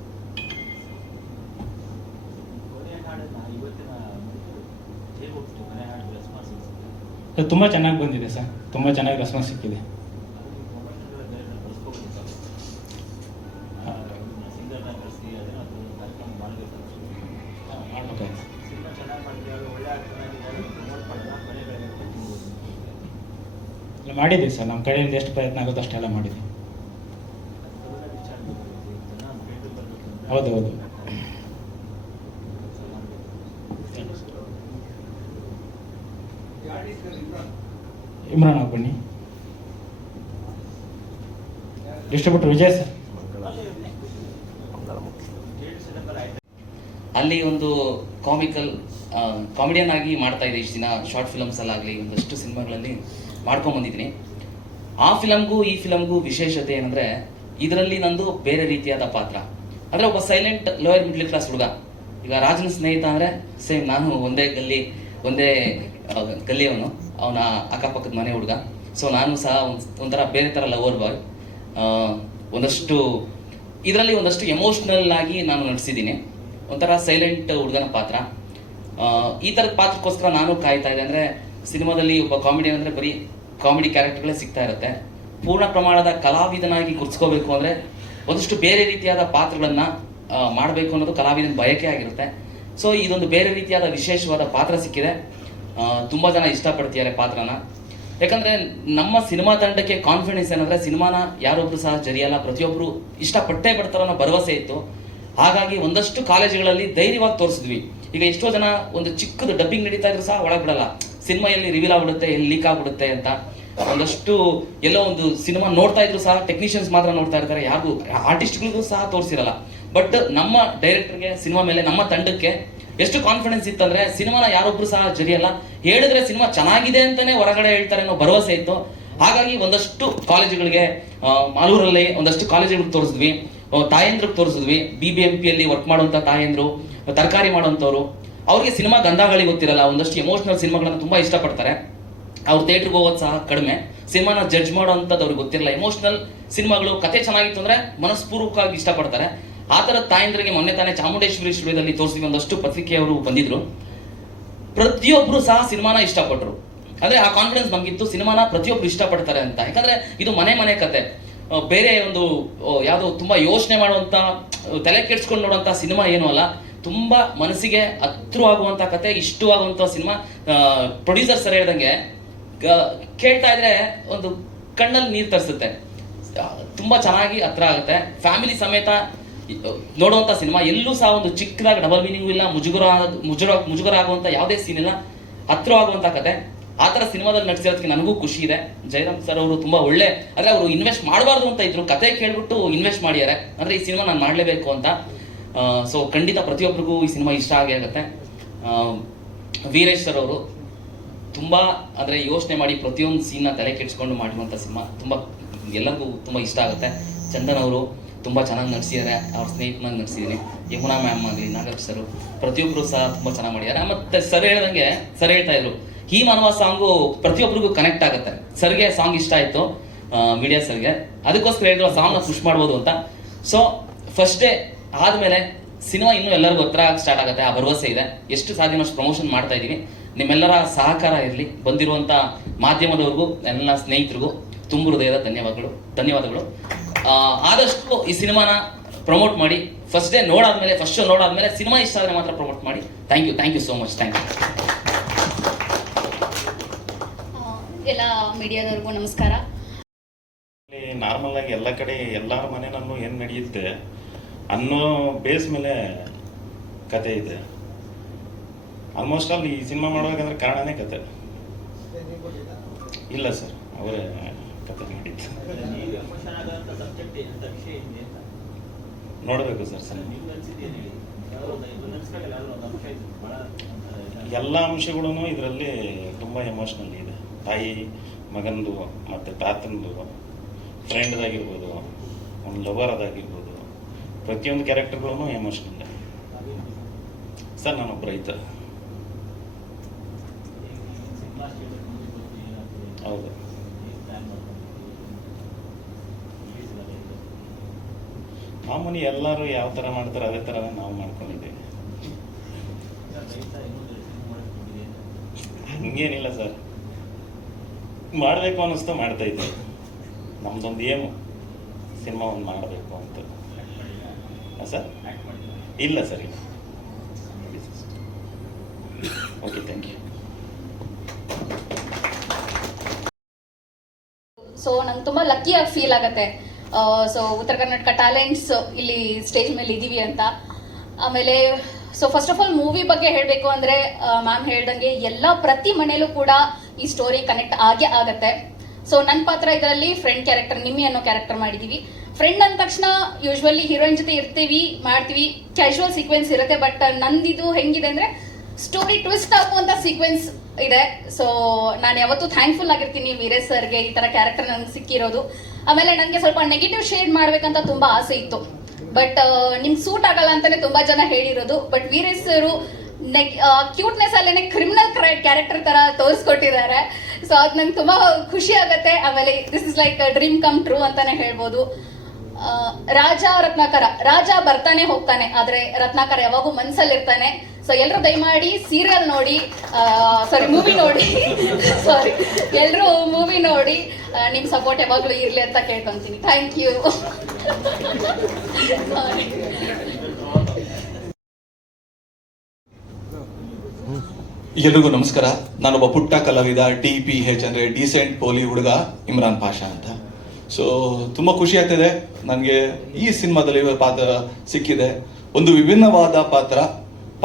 ಅದು ತುಂಬ ಚೆನ್ನಾಗಿ ಬಂದಿದೆ ಸರ್. ತುಂಬ ಚೆನ್ನಾಗಿ ರೆಸ್ಪಾನ್ಸ್ ಸಿಕ್ಕಿದೆ. ಮಾಡಿದ್ದೀವಿ ಸರ್. ನಮ್ಮ ಕಡೆಯಿಂದ ಎಷ್ಟು ಪ್ರಯತ್ನ ಆಗುತ್ತೋ ಅಷ್ಟೆಲ್ಲ ಮಾಡಿದ್ದೀವಿ. ಹೌದು ಹೌದು. ಇಮ್ರಾನ್ ಬನ್ನಿ. Distributor Vijay sir? ಅಲ್ಲಿ ಒಂದು ಕಾಮಿಕಲ್ ಕಾಮಿಡಿಯನ್ ಆಗಿ ಮಾಡ್ತಾ ಇದೆ ಇಷ್ಟು ದಿನ. ಶಾರ್ಟ್ ಫಿಲಮ್ಸ್ ಅಲ್ಲಾಗಲಿ, ಒಂದಷ್ಟು ಸಿನಿಮಾಗಳಲ್ಲಿ ಮಾಡ್ಕೊಂಡು ಬಂದಿದ್ದೀನಿ. ಆ ಫಿಲಮ್ಗೂ ಈ ಫಿಲಮ್ಗೂ ವಿಶೇಷತೆ ಏನಂದ್ರೆ, ಇದರಲ್ಲಿ ನಂದು ಬೇರೆ ರೀತಿಯಾದ ಪಾತ್ರ. ಅಂದ್ರೆ ಒಬ್ಬ ಸೈಲೆಂಟ್ ಲೋಯರ್ ಮಿಡ್ಲ್ ಕ್ಲಾಸ್ ಹುಡುಗ. ಈಗ ರಾಜನ ಸ್ನೇಹಿತ ಅಂದ್ರೆ ಸೇಮ್ ನಾನು ಒಂದೇ ಗಲ್ಲಿ, ಒಂದೇ ಆ, ಗಲ್ಲಿಯವನು ಅವನ ಅಕ್ಕಪಕ್ಕದ ಮನೆ ಹುಡುಗ. ಸೊ ನಾನು ಸಹ ಒಂಥರ ಬೇರೆ ಥರ ಲವರ್ ಬಾಯ್ ಒಂದಷ್ಟು ಇದರಲ್ಲಿ ಒಂದಷ್ಟು ಎಮೋಷ್ನಲ್ ಆಗಿ ನಾನು ನಟಿಸಿದ್ದೀನಿ ಒಂಥರ ಸೈಲೆಂಟ್ ಹುಡುಗನ ಪಾತ್ರ. ಈ ಥರದ ಪಾತ್ರಕ್ಕೋಸ್ಕರ ನಾನು ಕಾಯ್ತಾ ಇದ್ದೆ. ಅಂದರೆ ಸಿನಿಮಾದಲ್ಲಿ ಒಬ್ಬ ಕಾಮಿಡಿ ಅಂದರೆ ಬರೀ ಕಾಮಿಡಿ ಕ್ಯಾರೆಕ್ಟರ್ಗಳೇ ಸಿಗ್ತಾ ಇರುತ್ತೆ. ಪೂರ್ಣ ಪ್ರಮಾಣದ ಕಲಾವಿದನಾಗಿ ಗುರ್ಸ್ಕೋಬೇಕು ಅಂದರೆ ಒಂದಷ್ಟು ಬೇರೆ ರೀತಿಯಾದ ಪಾತ್ರಗಳನ್ನು ಮಾಡಬೇಕು ಅನ್ನೋದು ಕಲಾವಿದನ ಬಯಕೆ ಆಗಿರುತ್ತೆ. ಸೊ ಇದೊಂದು ಬೇರೆ ರೀತಿಯಾದ ವಿಶೇಷವಾದ ಪಾತ್ರ ಸಿಕ್ಕಿದೆ. ತುಂಬ ಜನ ಇಷ್ಟಪಡ್ತಿದ್ದಾರೆ ಪಾತ್ರನ. ಯಾಕಂದ್ರೆ ನಮ್ಮ ಸಿನಿಮಾ ತಂಡಕ್ಕೆ ಕಾನ್ಫಿಡೆನ್ಸ್ ಏನಂದ್ರೆ ಸಿನಿಮಾನ ಯಾರೊಬ್ರು ಸಹ ಜರಿಯಲ್ಲ ಪ್ರತಿಯೊಬ್ಬರು ಇಷ್ಟಪಟ್ಟೇ ಬರ್ತಾರ ಅನ್ನೋ ಭರವಸೆ ಇತ್ತು. ಹಾಗಾಗಿ ಒಂದಷ್ಟು ಕಾಲೇಜುಗಳಲ್ಲಿ ಧೈರ್ಯವಾಗಿ ತೋರಿಸಿದ್ವಿ. ಈಗ ಎಷ್ಟೋ ಜನ ಒಂದು ಚಿಕ್ಕದು ಡಬ್ಬಿಂಗ್ ನಡೀತಾ ಇದ್ರು ಸಹ ಒಳಗೆ ಬಿಡಲ್ಲ ಸಿನಿಮಾ ಎಲ್ಲಿ ರಿವೀಲ್ ಆಗ್ಬಿಡುತ್ತೆ, ಎಲ್ಲಿ ಲೀಕ್ ಆಗ್ಬಿಡುತ್ತೆ ಅಂತ. ಒಂದಷ್ಟು ಎಲ್ಲೋ ಒಂದು ಸಿನಿಮಾ ನೋಡ್ತಾ ಇದ್ರು ಸಹ ಟೆಕ್ನಿಷಿಯನ್ಸ್ ಮಾತ್ರ ನೋಡ್ತಾ ಇರ್ತಾರೆ, ಯಾರಿಗೂ ಆರ್ಟಿಸ್ಟ್ಗಳಿಗೂ ಸಹ ತೋರಿಸಿರಲ್ಲ. ಬಟ್ ನಮ್ಮ ಡೈರೆಕ್ಟರ್ಗೆ ಸಿನಿಮಾ ಮೇಲೆ, ನಮ್ಮ ತಂಡಕ್ಕೆ ಎಷ್ಟು ಕಾನ್ಫಿಡೆನ್ಸ್ ಇತ್ತಂದ್ರೆ ಸಿನಿಮಾನ ಯಾರೊಬ್ರು ಸಹ ಜರಿಯಲ್ಲ. ಹೇಳಿದ್ರೆ ಸಿನಿಮಾ ಚೆನ್ನಾಗಿದೆ ಅಂತಾನೆ ಹೊರಗಡೆ ಹೇಳ್ತಾರೆ ಅನ್ನೋ ಭರವಸೆ ಇತ್ತು. ಹಾಗಾಗಿ ಒಂದಷ್ಟು ಕಾಲೇಜುಗಳಿಗೆ ಮಾಲೂರಲ್ಲಿ ಒಂದಷ್ಟು ಕಾಲೇಜುಗಳಿಗೆ ತೋರಿಸಿದ್ವಿ. ತಾಯಂದ್ರಿಗೆ ತೋರಿಸಿದ್ವಿ. ಬಿ ಬಿ ಎಂ ಪಿಯಲ್ಲಿ ವರ್ಕ್ ಮಾಡುವಂತ ತಾಯಂದ್ರು, ತರಕಾರಿ ಮಾಡುವಂಥವ್ರು ಅವ್ರಿಗೆ ಸಿನಿಮಾ ಗಂಧಗಳಿಗೆ ಗೊತ್ತಿರಲ್ಲ, ಒಂದಷ್ಟು ಎಮೋಷನಲ್ ಸಿನಿಮಾಗಳನ್ನ ತುಂಬಾ ಇಷ್ಟಪಡ್ತಾರೆ. ಅವ್ರು ಥಿಯೇಟ್ರಿಗೆ ಹೋಗೋದು ಸಹ ಕಡಿಮೆ. ಸಿನಿಮಾನ ಜಡ್ಜ್ ಮಾಡೋವಂಥದ್ದು ಅವ್ರಿಗೆ ಗೊತ್ತಿರಲ್ಲ. ಎಮೋಷನಲ್ ಸಿನಿಮಾಗಳು, ಕತೆ ಚೆನ್ನಾಗಿತ್ತು ಅಂದ್ರೆ ಮನಸ್ಪೂರ್ವಕವಾಗಿ ಇಷ್ಟಪಡ್ತಾರೆ. ಆ ಥರ ತಾಯಂದ್ರಿಗೆ ಮೊನ್ನೆ ತಾನೇ ಚಾಮುಂಡೇಶ್ವರಿ ಸ್ಟುಡಿಯೋದಲ್ಲಿ ತೋರಿಸಿದ್ವಿ ಒಂದಷ್ಟು ಪತ್ರಿಕೆಯವರು ಬಂದಿದ್ರು. ಪ್ರತಿಯೊಬ್ಬರು ಸಹ ಸಿನಿಮಾನ ಇಷ್ಟಪಟ್ಟರು ಅಂದ್ರೆ ಆ ಕಾನ್ಫಿಡೆನ್ಸ್ ನಮಗಿತ್ತು ಸಿನಿಮಾನ ಪ್ರತಿಯೊಬ್ರು ಇಷ್ಟಪಡ್ತಾರೆ ಅಂತ. ಯಾಕಂದ್ರೆ ಇದು ಮನೆ ಮನೆ ಕತೆ. ಬೇರೆ ಒಂದು ಯಾವುದೋ ತುಂಬ ಯೋಚನೆ ಮಾಡುವಂತ ತಲೆ ಕೆಡ್ಸ್ಕೊಂಡು ನೋಡುವಂತ ಸಿನಿಮಾ ಏನೂ ಅಲ್ಲ. ತುಂಬಾ ಮನಸ್ಸಿಗೆ ಹತ್ರವಾಗುವಂತ ಕತೆ ಇಷ್ಟವಾಗುವಂತ ಸಿನಿಮಾ. ಪ್ರೊಡ್ಯೂಸರ್ ಸರ್ ಹೇಳ್ದಂಗೆ ಕೇಳ್ತಾ ಇದ್ರೆ ಒಂದು ಕಣ್ಣಲ್ಲಿ ನೀರು ತರಿಸುತ್ತೆ. ತುಂಬಾ ಚೆನ್ನಾಗಿ ಹತ್ರ ಆಗುತ್ತೆ. ಫ್ಯಾಮಿಲಿ ಸಮೇತ ನೋಡುವಂತ ಸಿನಿಮಾ, ಎಲ್ಲೂ ಸಹ ಒಂದು ಚಿಕ್ಕದಾಗಿ ಡಬಲ್ ಮೀನಿಂಗ್ ಇಲ್ಲ ಮುಜುಗರ ಮುಜುರ ಮುಜುಗರ ಆಗುವಂತ ಯಾವುದೇ ಸೀನ್ ಇಲ್ಲ. ಹತ್ರ ಆಗುವಂತ ಕತೆ. ಆ ಥರ ಸಿನಿಮಾದಲ್ಲಿ ನಟಿಸಿರೋದಕ್ಕೆ ನನಗೂ ಖುಷಿ ಇದೆ. ಜಯರಾಮ್ ಸರ್ ಅವರು ತುಂಬಾ ಒಳ್ಳೆ, ಅಂದ್ರೆ ಅವರು ಇನ್ವೆಸ್ಟ್ ಮಾಡಬಾರ್ದು ಅಂತ ಇದ್ರು. ಕತೆ ಕೇಳ್ಬಿಟ್ಟು ಇನ್ವೆಸ್ಟ್ ಮಾಡಿದ್ದಾರೆ. ಅಂದ್ರೆ ಈ ಸಿನಿಮಾ ನಾನು ಮಾಡಲೇಬೇಕು ಅಂತ. ಸೊ ಖಂಡಿತ ಪ್ರತಿಯೊಬ್ಬರಿಗೂ ಈ ಸಿನಿಮಾ ಇಷ್ಟ ಆಗೇ ಆಗುತ್ತೆ. ವೀರೇಶ್ ಸರ್ ಅವರು ತುಂಬಾ, ಅಂದ್ರೆ ಯೋಚನೆ ಮಾಡಿ ಪ್ರತಿಯೊಂದು ಸೀನ್ನ ತಲೆ ಕೆಡಿಸ್ಕೊಂಡು ಮಾಡಿರುವಂತ ಸಿನಿಮಾ. ತುಂಬಾ, ಎಲ್ಲರಿಗೂ ತುಂಬಾ ಇಷ್ಟ ಆಗುತ್ತೆ. ಚಂದನ್ ಅವರು ತುಂಬಾ ಚೆನ್ನಾಗಿ ನಡೆಸಿದ್ದಾರೆ ಅವ್ರ ಸ್ನೇಹಿತನಾಗಿ ನಡೆಸಿದ್ದೀನಿ ಯಮುನಾ ಮ್ಯಾಮ್ ಆಗಲಿ ನಾಗರಾಜ್ ಸರ್ ಪ್ರತಿಯೊಬ್ಬರು ಸಹ ತುಂಬ ಚೆನ್ನಾಗಿ ಮಾಡಿದ್ದಾರೆ ಮತ್ತೆ ಸರ್ ಹೇಳ್ದಂಗೆ ಸರ್ ಹೇಳ್ತಾ ಇದ್ರು ಈ ಮಾನವ ಸಾಂಗು ಪ್ರತಿಯೊಬ್ಬರಿಗೂ ಕನೆಕ್ಟ್ ಆಗುತ್ತೆ. ಸರ್ಗೆ ಸಾಂಗ್ ಇಷ್ಟ ಆಯ್ತು ಮೀಡಿಯಾ ಸರ್ಗೆ. ಅದಕ್ಕೋಸ್ಕರ ಹೇಳಿದ್ರು ಸಾಂಗ್ನ ಪುಷ್ ಮಾಡ್ಬೋದು ಅಂತ. ಸೊ ಫಸ್ಟ್ ಡೇ ಆದ್ಮೇಲೆ ಸಿನಿಮಾ ಇನ್ನೂ ಎಲ್ಲರಿಗೂ ಹತ್ರ ಸ್ಟಾರ್ಟ್ ಆಗುತ್ತೆ. ಆ ಭರವಸೆ ಇದೆ. ಎಷ್ಟು ಸಾಧ್ಯ ಅಷ್ಟು ಪ್ರಮೋಷನ್ ಮಾಡ್ತಾ ಇದ್ದೀನಿ. ನಿಮ್ಮೆಲ್ಲರ ಸಹಕಾರ ಇರಲಿ. ಬಂದಿರುವಂತ ಮಾಧ್ಯಮದವ್ರಿಗೂ, ಎಲ್ಲ ಸ್ನೇಹಿತರಿಗೂ ತುಂಬ ಹೃದಯದ ಧನ್ಯವಾದಗಳು. ಧನ್ಯವಾದಗಳು. ಆದಷ್ಟು ಈ ಸಿನಿಮಾನ ಪ್ರಮೋಟ್ ಮಾಡಿ. ಫಸ್ಟ್ ಡೇ ನೋಡಾದ್ಮೇಲೆ ಫಸ್ಟ್ ಶೋ ನೋಡಾದ್ಮೇಲೆ ಸಿನಿಮಾ ಇಷ್ಟ ಆದರೆ ಮಾತ್ರ ಪ್ರಮೋಟ್ ಮಾಡಿ. Thank you thank you so much thank you ಎಲ್ಲ ಮೀಡಿಯಾದವ್ರಿಗೂ ನಮಸ್ಕಾರ. ನಾರ್ಮಲ್ ಆಗಿ ಎಲ್ಲ ಕಡೆ ಎಲ್ಲರ ಮನೆಯಲ್ಲೂ ಏನು ನಡೆಯುತ್ತೆ ಅನ್ನೋ ಬೇಸ್ ಮೇಲೆ ಕತೆ ಇದೆ. ಆಲ್ಮೋಸ್ಟ್ ಆಲ್ ಈ ಸಿನಿಮಾ ಮಾಡ್ಬೇಕಂದ್ರೆ ಕಾರಣನೇ ಕತೆ. ಇಲ್ಲ ಸರ್ ಅವರೇ ನೋಡಬೇಕು ಸರ್ ಎಲ್ಲ ಅಂಶಗಳೂ ಇದರಲ್ಲಿ ತುಂಬ ಎಮೋಷ್ನಲ್ ಇದೆ. ತಾಯಿ ಮಗನದು ಮತ್ತು ತಾತಂದು ಫ್ರೆಂಡ್ದಾಗಿರ್ಬೋದು ಒಂದು ಲವರ್ ಅದಾಗಿರ್ಬೋದು, ಪ್ರತಿಯೊಂದು ಕ್ಯಾರೆಕ್ಟರ್ಗಳೂ ಎಮೋಷ್ನಲ್ ಸರ್ ನಾನೊಬ್ಬ ರೈತ. ಹೌದು. ಮಾಮೂಲಿ ಎಲ್ಲರೂ ಯಾವ ಥರ ಮಾಡ್ತಾರೆ ಅದೇ ಥರ ನಾವು ಮಾಡ್ಕೊಂಡಿದ್ದೀವಿ. ಹಂಗೇನಿಲ್ಲ ಸರ್. ಮಾಡಬೇಕು ಅನ್ನಿಸ್ತು ಮಾಡ್ತಾ ಇದ್ದೆ. ನಮ್ದೊಂದು ಏನು ಸಿನಿಮಾ ಒಂದು ಮಾಡಬೇಕು ಅಂತ. ಸರ್? ಇಲ್ಲ ಸರ್, ಇಲ್ಲ. ಓಕೆ ಥ್ಯಾಂಕ್ ಯು ಸೊ ನಂಗೆ ತುಂಬ ಲಕ್ಕಿಯಾಗಿ ಫೀಲ್ ಆಗುತ್ತೆ. ಸೊ ಉತ್ತರ ಕರ್ನಾಟಕ ಟ್ಯಾಲೆಂಟ್ಸ್ ಇಲ್ಲಿ ಸ್ಟೇಜ್ ಮೇಲೆ ಇದ್ದೀವಿ ಅಂತ. ಆಮೇಲೆ so first of all movie ಬಗ್ಗೆ ಹೇಳಬೇಕು ಅಂದರೆ ಮ್ಯಾಮ್ ಹೇಳ್ದಂಗೆ ಎಲ್ಲ ಪ್ರತಿ ಮನೇಲೂ ಕೂಡ ಈ ಸ್ಟೋರಿ ಕನೆಕ್ಟ್ ಆಗೇ ಆಗತ್ತೆ. ಸೊ ನನ್ನ ಪಾತ್ರ ಇದರಲ್ಲಿ ಫ್ರೆಂಡ್ ಕ್ಯಾರೆಕ್ಟರ್ ನಿಮ್ಮಿ ಅನ್ನೋ ಕ್ಯಾರೆಕ್ಟರ್ ಮಾಡಿದೀವಿ. ಫ್ರೆಂಡ್ ಅಂದ ತಕ್ಷಣ ಯೂಶ್ವಲಿ ಹೀರೋಯಿನ್ ಜೊತೆ ಇರ್ತೀವಿ, ಮಾಡ್ತೀವಿ. ಕ್ಯಾಶುವಲ್ ಸೀಕ್ವೆನ್ಸ್ ಇರುತ್ತೆ ಬಟ್ ನಂದಿದು ಹೆಂಗಿದೆ ಅಂದ್ರೆ ಸ್ಟೋರಿ ಟ್ವಿಸ್ಟ್ ಆಗುವಂಥ ಸೀಕ್ವೆನ್ಸ್ ಇದೆ. ಸೊ ನಾನು ಯಾವತ್ತೂ ಥ್ಯಾಂಕ್ಫುಲ್ ಆಗಿರ್ತೀನಿ ವೀರೇಶ್ ಸರ್ಗೆ ಈ ತರ ಕ್ಯಾರೆಕ್ಟರ್ ನನಗೆ ಸಿಕ್ಕಿರೋದು. ಆಮೇಲೆ ನನಗೆ ಸ್ವಲ್ಪ ನೆಗೆಟಿವ್ ಶೇಡ್ ಮಾಡ್ಬೇಕಂತ ತುಂಬಾ ಆಸೆ ಇತ್ತು. ಬಟ್ ನಿಮ್ಗೆ ಸೂಟ್ ಆಗಲ್ಲ ಅಂತಾನೆ ತುಂಬಾ ಜನ ಹೇಳಿರೋದು. ಬಟ್ ವೀರೇಶ್ ಸರು ಕ್ಯೂಟ್ನೆಸ್ ಅಲ್ಲೇನೆ ಕ್ರಿಮಿನಲ್ ಕ್ಯಾರೆಕ್ಟರ್ ತರ ತೋರಿಸ್ಕೊಟ್ಟಿದ್ದಾರೆ. ಸೊ ಅದು ನಂಗೆ ತುಂಬಾ ಖುಷಿ ಆಗುತ್ತೆ. ಆಮೇಲೆ this is like dream come true ಅಂತಾನೆ ಹೇಳ್ಬೋದು. ರಾಜ ರತ್ನಾಕರ. ರಾಜ ಬರ್ತಾನೆ ಹೋಗ್ತಾನೆ. ಆದ್ರೆ ರತ್ನಾಕರ ಯಾವಾಗೂ ಮನ್ಸಲ್ಲಿರ್ತಾನೆ. ಸೊ ಎಲ್ಲರೂ ದಯಮಾಡಿ ಸೀರಿಯಲ್ ನೋಡಿ ಸಾರಿ ಮೂವಿ ನೋಡಿ. ಸಾರಿ ಎಲ್ಲರೂ ಮೂವಿ ನೋಡಿ ನಿಮ್ಮ ನಿಮ್ ಸಪೋರ್ಟ್ ಯಾವಾಗಲೂ ಇರಲಿ ಅಂತ ಕೇಳ್ಕೊಂತೀನಿ. ಥ್ಯಾಂಕ್ ಯು ಎಲ್ರಿಗೂ ನಮಸ್ಕಾರ. ನಾನೊಬ್ಬ ಪುಟ್ಟ ಕಲಾವಿದ ಡಿ ಪಿ ಹೆಚ್ ಅಂದ್ರೆ ಡಿಸೆಂಟ್ ಪೋಲಿ ಹುಡುಗ ಇಮ್ರಾನ್ ಪಾಷಾ ಅಂತ. ಸೊ ತುಂಬಾ ಖುಷಿ ಆಗ್ತಿದೆ. ನನಗೆ ಈ ಸಿನಿಮಾದಲ್ಲಿ ಪಾತ್ರ ಸಿಕ್ಕಿದೆ. ಒಂದು ವಿಭಿನ್ನವಾದ ಪಾತ್ರ.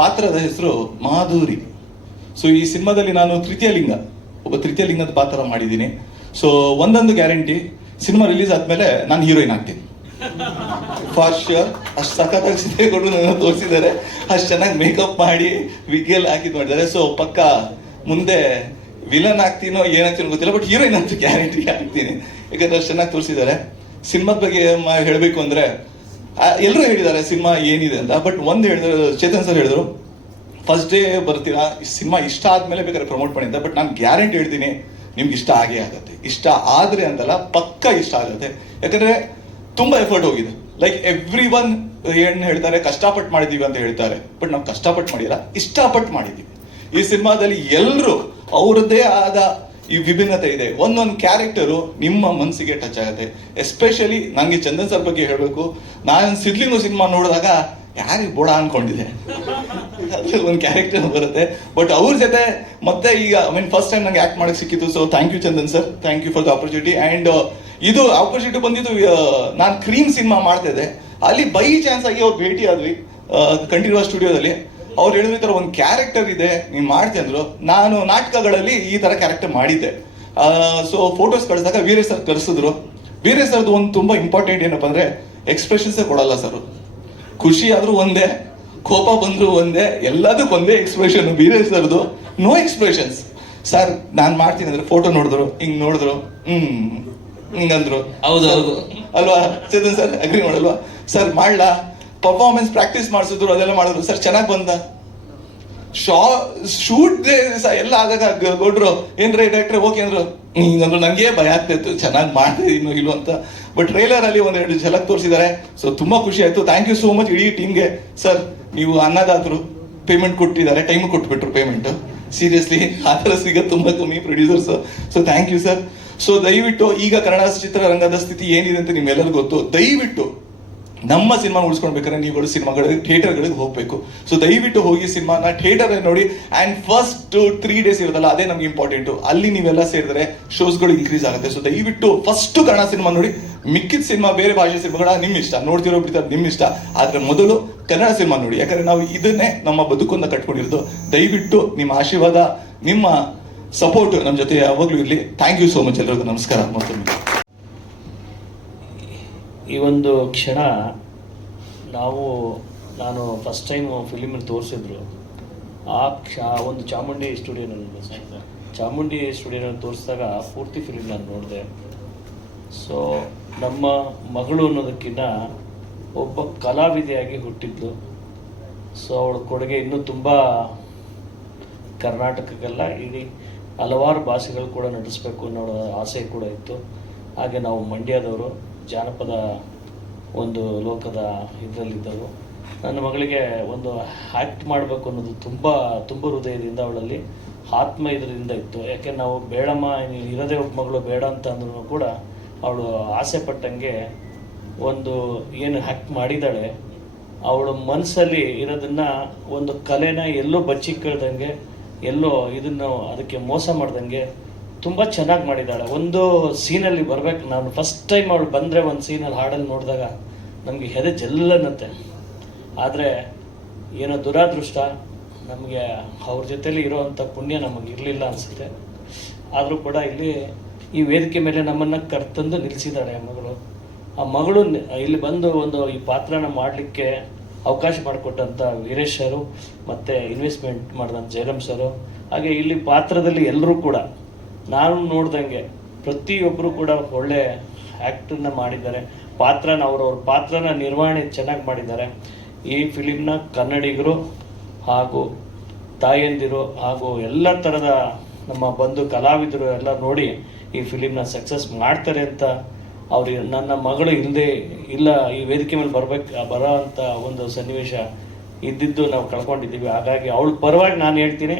ಪಾತ್ರದ ಹೆಸರು ಮಾಧುರಿ. ಸೊ ಈ ಸಿನಿಮಾದಲ್ಲಿ ನಾನು ತೃತೀಯ ಲಿಂಗ, ಒಬ್ಬ ತೃತೀಯ ಲಿಂಗದ ಪಾತ್ರ ಮಾಡಿದ್ದೀನಿ. ಸೊ ಒಂದೊಂದು ಗ್ಯಾರಂಟಿ ಸಿನಿಮಾ ರಿಲೀಸ್ ಆದ್ಮೇಲೆ ನಾನು ಹೀರೋಯಿನ್ ಆಗ್ತೀನಿ. ಫಾರ್ ಶ್ಯೂರ್ ಅಷ್ಟು ಸಖತ್ತಾಗಿ ಸಿದ್ಧೇಗೌಡರು ನನ್ನ ತೋರಿಸಿದ್ದಾರೆ. ಅಷ್ಟು ಚೆನ್ನಾಗಿ ಮೇಕಪ್ ಮಾಡಿ ವಿಗ್ಗೆಲ್ಲ ಹಾಕಿ ಮಾಡಿದ್ದಾರೆ. ಸೊ ಪಕ್ಕ ಮುಂದೆ ವಿಲನ್ ಆಗ್ತೀನೋ ಏನಾಗ್ತೀನೋ ಗೊತ್ತಿಲ್ಲ ಬಟ್ ಹೀರೋಯಿನ್ ಅಂತ ಗ್ಯಾರಂಟಿ ಆಗ್ತೀನಿ ಯಾಕಂದ್ರೆ ಅಷ್ಟು ಚೆನ್ನಾಗಿ ತೋರಿಸಿದ್ದಾರೆ. ಸಿನಿಮಾದ ಬಗ್ಗೆ ಹೇಳ್ಬೇಕು ಅಂದ್ರೆ ಎಲ್ಲರೂ ಹೇಳಿದ್ದಾರೆ, ಸಿನಿಮಾ ಏನಿದೆ ಅಂತ. ಬಟ್ ಒಂದು ಹೇಳಿದ್ರು, ಚೇತನ್ ಸರ್ ಹೇಳಿದ್ರು, ಫಸ್ಟ್ ಡೇ ಬರ್ತೀರಾ? ಸಿನಿಮಾ ಇಷ್ಟ ಆದ್ಮೇಲೆ ಬೇಕಾದ್ರೆ ಪ್ರಮೋಟ್ ಮಾಡಿ ಅಂತ. ಬಟ್ ನಾನು ಗ್ಯಾರಂಟಿ ಹೇಳ್ತೀನಿ, ನಿಮ್ಗೆ ಇಷ್ಟ ಆಗೇ ಆಗುತ್ತೆ. ಇಷ್ಟ ಆದ್ರೆ ಅಂತಲ್ಲ, ಪಕ್ಕ ಇಷ್ಟ ಆಗುತ್ತೆ. ಯಾಕಂದ್ರೆ ತುಂಬಾ ಎಫರ್ಟ್ ಹೋಗಿದೆ. ಲೈಕ್ ಎವ್ರಿ ಒನ್ ಏನ್ ಹೇಳ್ತಾರೆ ಕಷ್ಟಪಟ್ಟು ಮಾಡಿದೀವಿ ಅಂತ ಹೇಳ್ತಾರೆ. ಬಟ್ ನಾವು ಕಷ್ಟಪಟ್ಟು ಮಾಡಿಲ್ಲ ಇಷ್ಟಪಟ್ಟು ಮಾಡಿದ್ದೀವಿ ಈ ಸಿನಿಮಾದಲ್ಲಿ ಎಲ್ಲರೂ ಅವರದ್ದೇ ಆದ ಈ ವಿಭಿನ್ನತೆ ಇದೆ. ಒಂದೊಂದು ಕ್ಯಾರೆಕ್ಟರು ನಿಮ್ಮ ಮನಸ್ಸಿಗೆ ಟಚ್ ಆಗುತ್ತೆ. ಎಸ್ಪೆಷಲಿ ನನಗೆ ಚಂದನ್ ಸರ್ ಬಗ್ಗೆ ಹೇಳಬೇಕು. ನಾನು ಸಿದ್ಲಿಂಗು ಸಿನಿಮಾ ನೋಡಿದಾಗ ಯಾರಿಗೆ ಬೋಡ ಅನ್ಕೊಂಡಿದೆ ಒಂದು ಕ್ಯಾರೆಕ್ಟರ್ ಬರುತ್ತೆ. ಬಟ್ ಅವ್ರ ಜೊತೆ ಮತ್ತೆ ಈಗ ಐ ಮೀನ್ ಫಸ್ಟ್ ಟೈಮ್ ನಂಗೆ ಆಕ್ಟ್ ಮಾಡಕ್ ಸಿಕ್ಕಿತ್ತು. So thank you Chandan sir thank you for the opportunity and ಇದು ಆಪರ್ಚುನಿಟಿ ಬಂದಿದ್ದು ನಾನು ಕ್ರೀಮ್ ಸಿನಿಮಾ ಮಾಡ್ತಿದ್ದೆ ಅಲ್ಲಿ ಬೈ ಚಾನ್ಸ್ ಆಗಿ ಅವ್ರು ಭೇಟಿ ಆದ್ವಿ. ಕಂಟಿನ್ಯೂಸ್ ಸ್ಟುಡಿಯೋದಲ್ಲಿ ಅವ್ರು ಹೇಳಿದ್ರು ಈ ಒಂದು ಕ್ಯಾರೆಕ್ಟರ್ ಇದೆ ನೀನು ಮಾಡ್ತೀನಿ ಅಂದ್ರು. ನಾನು ನಾಟಕಗಳಲ್ಲಿ ಈ ತರ ಕ್ಯಾರೆಕ್ಟರ್ ಮಾಡಿದ್ದೆ. ಸೊ ಫೋಟೋಸ್ ಕಳಿಸಿದಾಗ ವೀರೇಶ್ ಸರ್ ಕರೆಸಿದ್ರು. ವೀರೇಶ್ ಸರ್ದು ಒಂದು ತುಂಬಾ ಇಂಪಾರ್ಟೆಂಟ್ ಏನಪ್ಪ ಅಂದರೆ ಎಕ್ಸ್ಪ್ರೆಷನ್ಸೇ ಕೊಡಲ್ಲ ಸರ್ ಖುಷಿ ಆದ್ರೂ ಒಂದೇ ಕೋಪ ಬಂದರೂ ಒಂದೇ ಎಲ್ಲದಕ್ಕೂ ಒಂದೇ ಎಕ್ಸ್ಪ್ರೆಷನ್ ವೀರೇಶ್ ಸರ್ದು ನೋ ಎಕ್ಸ್ಪ್ರೆಷನ್ಸ್ ಸರ್ ನಾನು ಮಾಡ್ತೀನಿ ಅಂದ್ರೆ ಫೋಟೋ ನೋಡಿದ್ರು ಹಿಂಗೆ ನೋಡಿದ್ರು ಹ್ಮ್ ಹಿಂಗಂದ್ರು ಹೌದು, ಹೌದು. ಅಲ್ವಾ? ಚೇತನ್ ಸರ್ ಅಗ್ರಿ ಮಾಡಲ್ವಾ? ಸರ್ ಮಾಡ್ಲಾ? ಪರ್ಫಾರ್ಮೆನ್ಸ್ ಪ್ರಾಕ್ಟೀಸ್ ಮಾಡಿಸಿದ್ರು, ಅದೆಲ್ಲ ಮಾಡಿದ್ರು. ಸರ್, ಚೆನ್ನಾಗಿ ಬಂದ. ಶಾ ಶೂಟ್ ಎಲ್ಲ ಆಗಾಗ ಕೊಡ್ರು ಏನ್ ಏನ್ರಿ ಡೈರೆಕ್ಟರ್ ಓಕೆ ಅಂದ್ರು. ಹಿಂಗಂದ್ರು ನಂಗೆ ಭಯ ಆಗ್ತಿತ್ತು ಚೆನ್ನಾಗಿ ಮಾಡಿದೆ ಇನ್ನು ಇಲ್ಲೋ ಅಂತ. ಬಟ್ ಟ್ರೈಲರ್ ಅಲ್ಲಿ ಒಂದೆರಡು ಝಲಕ್ ತೋರಿಸಿದ್ದಾರೆ ಸೊ ತುಂಬಾ ಖುಷಿ ಆಯ್ತು. ಥ್ಯಾಂಕ್ ಯು ಸೋ ಮಚ್ ಇಡೀ ಟೀಮ್ಗೆ ಸರ್ ನೀವು ಅನ್ನದಾದ್ರು ಪೇಮೆಂಟ್ ಕೊಟ್ಟಿದ್ದಾರೆ. ಟೈಮ್ ಕೊಟ್ಬಿಟ್ರು ಪೇಮೆಂಟ್ ಸೀರಿಯಸ್ಲಿ ಆ ಥರ ಸಿಗೋದು ತುಂಬಾ ಕಮ್ಮಿ producers so thank you sir so ದಯವಿಟ್ಟು ಈಗ ಕನ್ನಡ ಚಿತ್ರರಂಗದ ಸ್ಥಿತಿ ಏನಿದೆ ಅಂತ ನಿಮ್ಮೆಲ್ಲರಿಗೂ ಗೊತ್ತು. ದಯವಿಟ್ಟು ನಮ್ಮ ಸಿನಿಮಾ ಉಳಿಸ್ಕೊಳ್ಬೇಕಾದ್ರೆ ನೀವುಗಳು ಸಿನಿಮಾಗಳಿಗೆ, ಥಿಯೇಟರ್ಗಳಿಗೆ ಹೋಗ್ಬೇಕು. ಸೊ ದಯವಿಟ್ಟು ಹೋಗಿ ಸಿನಿಮಾನ, ಥಿಯೇಟರ್ ನೋಡಿ. ಅಂಡ್ ಫಸ್ಟ್ ತ್ರೀ ಡೇಸ್ ಇರೋದಲ್ಲ ಅದೇ ನಮ್ಗೆ ಇಂಪಾರ್ಟೆಂಟ್ ಅಲ್ಲಿ ನೀವೆಲ್ಲ ಸೇರಿದ್ರೆ ಶೋಸ್ಗಳು ಇನ್ಕ್ರೀಸ್ ಆಗುತ್ತೆ. ಸೊ ದಯವಿಟ್ಟು ಫಸ್ಟ್ ಕನ್ನಡ ಸಿನಿಮಾ ನೋಡಿ. ಮಿಕ್ಕಿದ ಸಿನಿಮಾ, ಬೇರೆ ಭಾಷೆ ಸಿನಿಮಾಗಳ ನಿಮ್ಮ ಇಷ್ಟ. ನೋಡ್ತಿರೋ ಬಿಡ್ತಾರೆ ನಿಮ್ಮ ಇಷ್ಟ. ಆದ್ರೆ ಮೊದಲು ಕನ್ನಡ ಸಿನಿಮಾ ನೋಡಿ. ಯಾಕಂದ್ರೆ ನಾವು ಇದನ್ನೇ ನಮ್ಮ ಬದುಕೊಂದ ಕಟ್ಕೊಂಡಿರೋದು. ದಯವಿಟ್ಟು ನಿಮ್ಮ ಆಶೀರ್ವಾದ, ನಿಮ್ಮ ಸಪೋರ್ಟ್ ನಮ್ಮ ಜೊತೆ ಯಾವಾಗಲೂ ಇರಲಿ. ಥ್ಯಾಂಕ್ ಯು ಸೋ ಮಚ್ ಎಲ್ಲರಿಗೂ ನಮಸ್ಕಾರ. ಮತ್ತೊಮ್ಮೆ. ಈ ಒಂದು ಕ್ಷಣ ನಾವು, ನಾನು ಫಸ್ಟ್ ಟೈಮ್ ಫಿಲಿಮಲ್ಲಿ ತೋರಿಸಿದ್ರು. ಆ ಕ್ಷ ಒಂದು ಚಾಮುಂಡಿ ಸ್ಟುಡಿಯೋನಲ್ಲಿ ಚಾಮುಂಡಿ ಸ್ಟುಡಿಯೋನಲ್ಲಿ ತೋರಿಸಿದಾಗ ಪೂರ್ತಿ ಫಿಲಿಮ್ ನಾನು ನೋಡಿದೆ. ಸೊ ನಮ್ಮ ಮಗಳು ಅನ್ನೋದಕ್ಕಿಂತ ಒಬ್ಬ ಕಲಾವಿದೆಯಾಗಿ ಹುಟ್ಟಿದ್ದು ಸೊ ಅವಳ ಕೊಡುಗೆ ಇನ್ನೂ ತುಂಬ ಕರ್ನಾಟಕಕ್ಕೆಲ್ಲ, ಇಡೀ ಹಲವಾರು ಭಾಷೆಗಳು ಕೂಡ ನಟಿಸ್ಬೇಕು ಅನ್ನೋ ಆಸೆ ಕೂಡ ಇತ್ತು. ಹಾಗೆ ನಾವು ಮಂಡ್ಯದವರು. ಜಾನಪದ ಒಂದು ಲೋಕದ ಇದರಲ್ಲಿದ್ದರು ನನ್ನ ಮಗಳಿಗೆ ಒಂದು ಆ್ಯಕ್ಟ್ ಮಾಡಬೇಕು ಅನ್ನೋದು ತುಂಬ ತುಂಬ ಹೃದಯದಿಂದ ಅವಳಲ್ಲಿ ಆತ್ಮ ಇದರಿಂದ ಇತ್ತು. ಯಾಕೆ ನಾವು ಬೇಡಮ್ಮ ಇರೋದೇ ಒಬ್ಬ ಮಗಳು ಬೇಡ ಅಂತ ಅಂದ್ರೂ ಕೂಡ ಅವಳು ಆಸೆ ಪಟ್ಟಂಗೆ ಒಂದು ಏನು ಹ್ಯಾಕ್ಟ್ ಮಾಡಿದ್ದಾಳೆ. ಅವಳು ಮನಸ್ಸಲ್ಲಿ ಇರೋದನ್ನ ಒಂದು ಕಲೆನ ಎಲ್ಲೋ ಬಚ್ಚಿಕ್ಕಳ್ದಂಗೆ ಎಲ್ಲೋ ಇದನ್ನು ಅದಕ್ಕೆ ಮೋಸ ಮಾಡ್ದಂಗೆ ತುಂಬ ಚೆನ್ನಾಗಿ ಮಾಡಿದ್ದಾಳೆ. ಒಂದು ಸೀನಲ್ಲಿ ಬರ್ಬೇಕು. ನಾನು ಫಸ್ಟ್ ಟೈಮ್ ಅವಳು ಬಂದರೆ ಒಂದು ಸೀನಲ್ಲಿ ಹಾಡಲ್ಲಿ ನೋಡಿದಾಗ ನಮಗೆ ಹೆದೆ ಜಲ್ಲನ್ನತ್ತೆ ಆದರೆ ಏನೋ ದುರಾದೃಷ್ಟ. ನಮಗೆ ಅವ್ರ ಜೊತೆಲಿ ಇರೋವಂಥ ಪುಣ್ಯ ನಮಗೆ ಇರಲಿಲ್ಲ ಅನಿಸುತ್ತೆ. ಆದರೂ ಕೂಡ ಇಲ್ಲಿ ಈ ವೇದಿಕೆ ಮೇಲೆ ನಮ್ಮನ್ನು ಕರ್ತಂದು ನಿಲ್ಲಿಸಿದ್ದಾಳೆ ಆ ಮಗಳು. ಆ ಮಗಳು ಇಲ್ಲಿ ಬಂದು ಒಂದು ಈ ಪಾತ್ರನ ಮಾಡಲಿಕ್ಕೆ ಅವಕಾಶ ಮಾಡಿಕೊಟ್ಟಂಥ ವೀರೇಶ್ ಸರು, ಮತ್ತು ಇನ್ವೆಸ್ಟ್ಮೆಂಟ್ ಮಾಡಿದಂಥ ಜಯರಾಮ್ ಸರು. ಹಾಗೆ ಇಲ್ಲಿ ಪಾತ್ರದಲ್ಲಿ ಎಲ್ಲರೂ ಕೂಡ ನಾನು ನೋಡ್ದಂಗೆ ಪ್ರತಿಯೊಬ್ಬರು ಕೂಡ ಒಳ್ಳೆ ಆ್ಯಕ್ಟನ್ನ ಮಾಡಿದ್ದಾರೆ. ಪಾತ್ರನ ಅವ್ರವ್ರ ಪಾತ್ರನ ನಿರ್ವಹಣೆ ಚೆನ್ನಾಗಿ ಮಾಡಿದ್ದಾರೆ. ಈ ಫಿಲಿಮ್ನ ಕನ್ನಡಿಗರು ಹಾಗೂ ತಾಯಂದಿರು ಹಾಗೂ ಎಲ್ಲ ಥರದ ನಮ್ಮ ಬಂಧು ಕಲಾವಿದರು ಎಲ್ಲ ನೋಡಿ ಈ ಫಿಲಿಮ್ನ ಸಕ್ಸಸ್ ಮಾಡ್ತಾರೆ ಅಂತ ಅವ್ರಿಗೆ ನನ್ನ ಮಗಳು ಇಲ್ಲದೆ ಇಲ್ಲ, ಈ ವೇದಿಕೆ ಮೇಲೆ ಬರ್ಬೇಕು, ಬರೋ ಅಂತ ಒಂದು ಸನ್ನಿವೇಶ ಇದ್ದಿದ್ದು ನಾವು ಕಳ್ಕೊಂಡಿದ್ದೀವಿ. ಹಾಗಾಗಿ ಅವಳ ಪರವಾಗಿ ನಾನು ಹೇಳ್ತೀನಿ,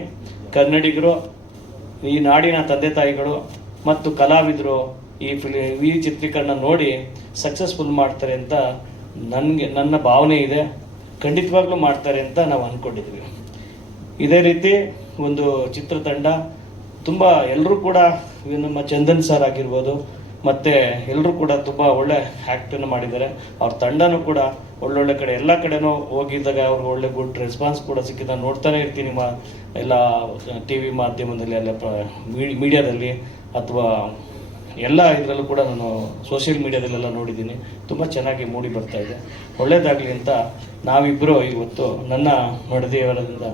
ಕನ್ನಡಿಗರು ಈ ನಾಡಿನ ತಂದೆ ತಾಯಿಗಳು ಮತ್ತು ಕಲಾವಿದರು ಈ ಫಿಲಿ, ಈ ಚಿತ್ರೀಕರಣ ನೋಡಿ ಸಕ್ಸಸ್ಫುಲ್ ಮಾಡ್ತಾರೆ ಅಂತ ನನಗೆ, ನನ್ನ ಭಾವನೆ ಇದೆ. ಖಂಡಿತವಾಗ್ಲೂ ಮಾಡ್ತಾರೆ ಅಂತ ನಾವು ಅಂದ್ಕೊಂಡಿದ್ವಿ ಇದೇ ರೀತಿ ಒಂದು ಚಿತ್ರತಂಡ. ತುಂಬ ಎಲ್ಲರೂ ಕೂಡ ನಮ್ಮ ಚಂದನ್ ಸರ್ ಆಗಿರ್ಬೋದು ಮತ್ತು ಎಲ್ಲರೂ ಕೂಡ ತುಂಬ ಒಳ್ಳೆ ಆ್ಯಕ್ಟನ್ನು ಮಾಡಿದ್ದಾರೆ. ಅವ್ರ ತಂಡನೂ ಕೂಡ ಒಳ್ಳೊಳ್ಳೆ ಕಡೆ, ಎಲ್ಲ ಕಡೆನೂ ಹೋಗಿದ್ದಾಗ ಅವ್ರಿಗೆ ಒಳ್ಳೆ ಗುಡ್ ರೆಸ್ಪಾನ್ಸ್ ಕೂಡ ಸಿಕ್ಕಿದ. ನೋಡ್ತಾನೆ ಇರ್ತೀನಿ ಮಾ ಎಲ್ಲ ಟಿ ವಿ ಮಾಧ್ಯಮದಲ್ಲಿ ಪ್ರ ಮೀಡಿಯಾದಲ್ಲಿ ಅಥವಾ ಎಲ್ಲ ಇದರಲ್ಲೂ ಕೂಡ ನಾನು ಸೋಷಿಯಲ್ ಮೀಡಿಯಾದಲ್ಲೆಲ್ಲ ನೋಡಿದ್ದೀನಿ. ತುಂಬ ಚೆನ್ನಾಗಿ ಮೂಡಿ ಬರ್ತಾ ಇದೆ. ಒಳ್ಳೆಯದಾಗಲಿ ಅಂತ ನಾವಿಬ್ಬರು ಇವತ್ತು ನನ್ನ ಮಡದಿಯವರಿಂದ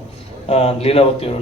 ಲೀಲಾವತಿಯವರು